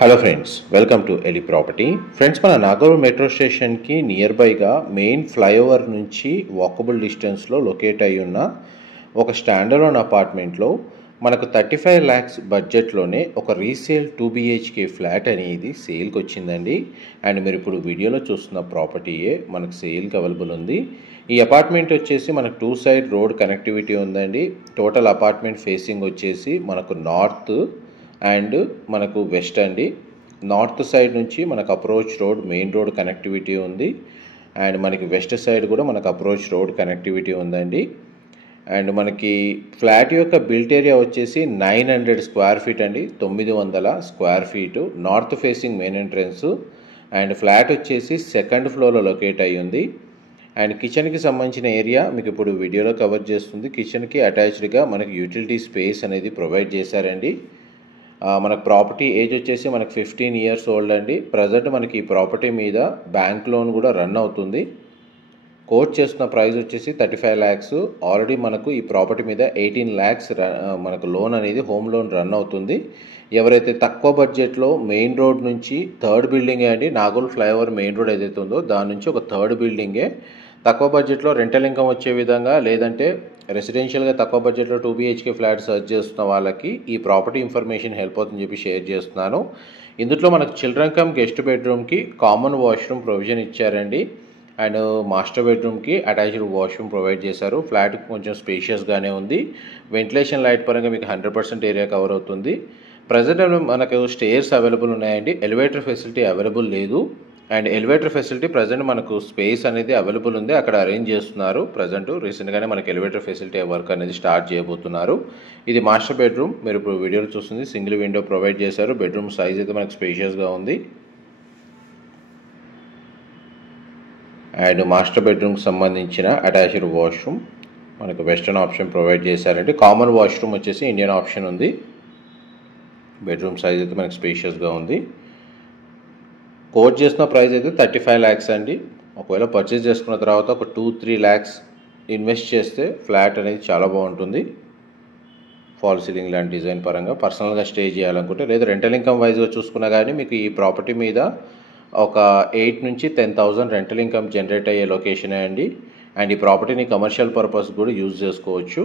Hello friends, welcome to Eli property. Friends, మన Nagole metro స్టేషన్కి near బైగా మెయిన్ ఫ్లైఓవర్ నుంచి వాకబుల్ డిస్టెన్స్లో లొకేట్ అయి ఉన్న ఒక స్టాండర్లోన్ అపార్ట్మెంట్లో మనకు 35 lakhs బడ్జెట్లోనే ఒక రీసేల్ 2 BHK ఫ్లాట్ అనేది సేల్కి వచ్చిందండి. అండ్ మీరు ఇప్పుడు వీడియోలో చూస్తున్న ప్రాపర్టీయే మనకు సేల్కి అవైలబుల్ ఉంది. ఈ అపార్ట్మెంట్ వచ్చేసి మనకు 2 side రోడ్ కనెక్టివిటీ ఉందండి. టోటల్ అపార్ట్మెంట్ ఫేసింగ్ వచ్చేసి మనకు నార్త్ అండ్ మనకు వెస్ట్ అండి. నార్త్ సైడ్ నుంచి మనకు approach road, main road connectivity ఉంది. అండ్ మనకి వెస్ట్ సైడ్ కూడా మనకు అప్రోచ్ రోడ్ కనెక్టివిటీ ఉందండి. అండ్ మనకి ఫ్లాట్ యొక్క బిల్ట్ ఏరియా వచ్చేసి 900 square feet అండి, 900 square feet. North facing main entrance. And flat వచ్చేసి సెకండ్ ఫ్లోర్లో లొకేట్ అయ్యి ఉంది. అండ్ కిచెన్కి సంబంధించిన ఏరియా మీకు ఇప్పుడు వీడియోలో కవర్ చేస్తుంది. కిచెన్కి అటాచ్డ్గా మనకి యూటిలిటీ స్పేస్ అనేది ప్రొవైడ్ చేశారండి. మనకు ప్రాపర్టీ ఏజ్ వచ్చేసి మనకు 15 years ఓల్డ్ అండి. ప్రజెంట్ మనకి ఈ ప్రాపర్టీ మీద బ్యాంక్ లోన్ కూడా రన్ అవుతుంది. కోట్ చేస్తున్న ప్రైస్ వచ్చేసి 35 lakhs. ఆల్రెడీ మనకు ఈ ప్రాపర్టీ మీద 18 lakhs మనకు లోన్ అనేది హోమ్ లోన్ రన్ అవుతుంది. ఎవరైతే తక్కువ బడ్జెట్లో మెయిన్ రోడ్ నుంచి థర్డ్ బిల్డింగే అండి, నాగోల్ ఫ్లైఓవర్ మెయిన్ రోడ్ ఏదైతే ఉందో దాని నుంచి ఒక థర్డ్ బిల్డింగే తక్కువ బడ్జెట్లో రెంటల్ ఇన్కమ్ వచ్చే విధంగా, లేదంటే రెసిడెన్షియల్గా తక్కువ బడ్జెట్లో 2 BHK ఫ్లాట్ సర్చ్ చేస్తున్న వాళ్ళకి ఈ ప్రాపర్టీ ఇన్ఫర్మేషన్ హెల్ప్ అవుతుందని చెప్పి షేర్ చేస్తున్నాను. ఇందులో మనకు చిల్డ్రన్ కమ్ గెస్ట్ బెడ్రూమ్కి కామన్ వాష్రూమ్ ప్రొవిజన్ ఇచ్చారండి. అండ్ మాస్టర్ బెడ్రూమ్కి అటాచ్డ్ వాష్రూమ్ ప్రొవైడ్ చేశారు. ఫ్లాట్ కొంచెం స్పేషియస్గానే ఉంది. వెంటిలేషన్ లైట్ పరంగా మీకు 100% ఏరియా కవర్ అవుతుంది. ప్రజెంట్ మనకు స్టేర్స్ అవైలబుల్ ఉన్నాయండి. ఎలివేటర్ ఫెసిలిటీ అవైలబుల్ లేదు. అండ్ ఎలివేటర్ ఫెసిలిటీ ప్రజెంట్ మనకు స్పేస్ అనేది అవైలబుల్ ఉంది, అక్కడ అరేంజ్ చేస్తున్నారు. ప్రజెంట్ రీసెంట్గానే మనకి ఎలివేటర్ ఫెసిలిటీ వర్క్ అనేది స్టార్ట్ చేయబోతున్నారు. ఇది మాస్టర్ బెడ్రూమ్, మీరు ఇప్పుడు వీడియోలో చూస్తుంది. సింగిల్ విండో ప్రొవైడ్ చేశారు. బెడ్రూమ్ సైజ్ అయితే మనకు స్పేషియస్గా ఉంది. అండ్ మాస్టర్ బెడ్రూమ్కి సంబంధించిన అటాచ్డ్ వాష్రూమ్ మనకు వెస్టర్న్ ఆప్షన్ ప్రొవైడ్ చేశారండి. కామన్ వాష్రూమ్ వచ్చేసి ఇండియన్ ఆప్షన్ ఉంది. బెడ్రూమ్ సైజ్ అయితే మనకు స్పేషియస్గా ఉంది. కోట్ చేసిన ప్రైస్ అయితే 35 lakhs అండి. ఒకవేళ పర్చేస్ చేసుకున్న తర్వాత ఒక 2-3 lakhs ఇన్వెస్ట్ చేస్తే ఫ్లాట్ అనేది చాలా బాగుంటుంది. ఫాల్ సీలింగ్ లాంటి డిజైన్ పరంగా పర్సనల్గా స్టే చేయాలనుకుంటే, లేదా రెంటల్ ఇన్కమ్ వైజ్గా చూసుకున్నా కానీ మీకు ఈ ప్రాపర్టీ మీద ఒక 8 నుంచి 10,000 రెంటల్ ఇన్కమ్ జనరేట్ అయ్యే లొకేషనే అండి. అండ్ ఈ ప్రాపర్టీని కమర్షియల్ పర్పస్ కూడా యూజ్ చేసుకోవచ్చు.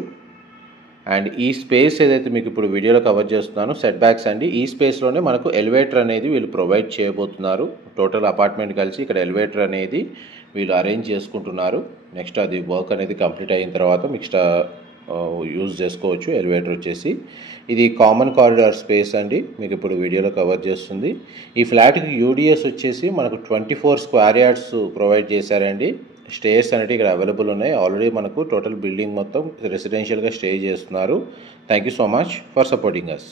అండ్ ఈ స్పేస్ ఏదైతే మీకు ఇప్పుడు వీడియోలో కవర్ చేస్తున్నానో సెట్ బ్యాక్స్ అండి. ఈ స్పేస్లోనే మనకు ఎలివేటర్ అనేది వీళ్ళు ప్రొవైడ్ చేయబోతున్నారు. టోటల్ అపార్ట్మెంట్ కలిసి ఇక్కడ ఎలివేటర్ అనేది వీళ్ళు అరేంజ్ చేసుకుంటున్నారు. నెక్స్ట్ అది వర్క్ అనేది కంప్లీట్ అయిన తర్వాత మీకు యూజ్ చేసుకోవచ్చు. ఎలివేటర్ వచ్చేసి ఇది కామన్ కారిడార్ స్పేస్ అండి, మీకు ఇప్పుడు వీడియోలో కవర్ చేస్తుంది. ఈ ఫ్లాట్కి యూడిఎస్ వచ్చేసి మనకు 24 square yards ప్రొవైడ్ చేశారండి. స్టేర్స్ అనేవి ఇక్కడ అవైలబుల్ ఉన్నాయి. ఆల్రెడీ మనకు టోటల్ బిల్డింగ్ మొత్తం రెసిడెన్షియల్గా స్టే చేస్తున్నారు. Thank you so much for supporting us.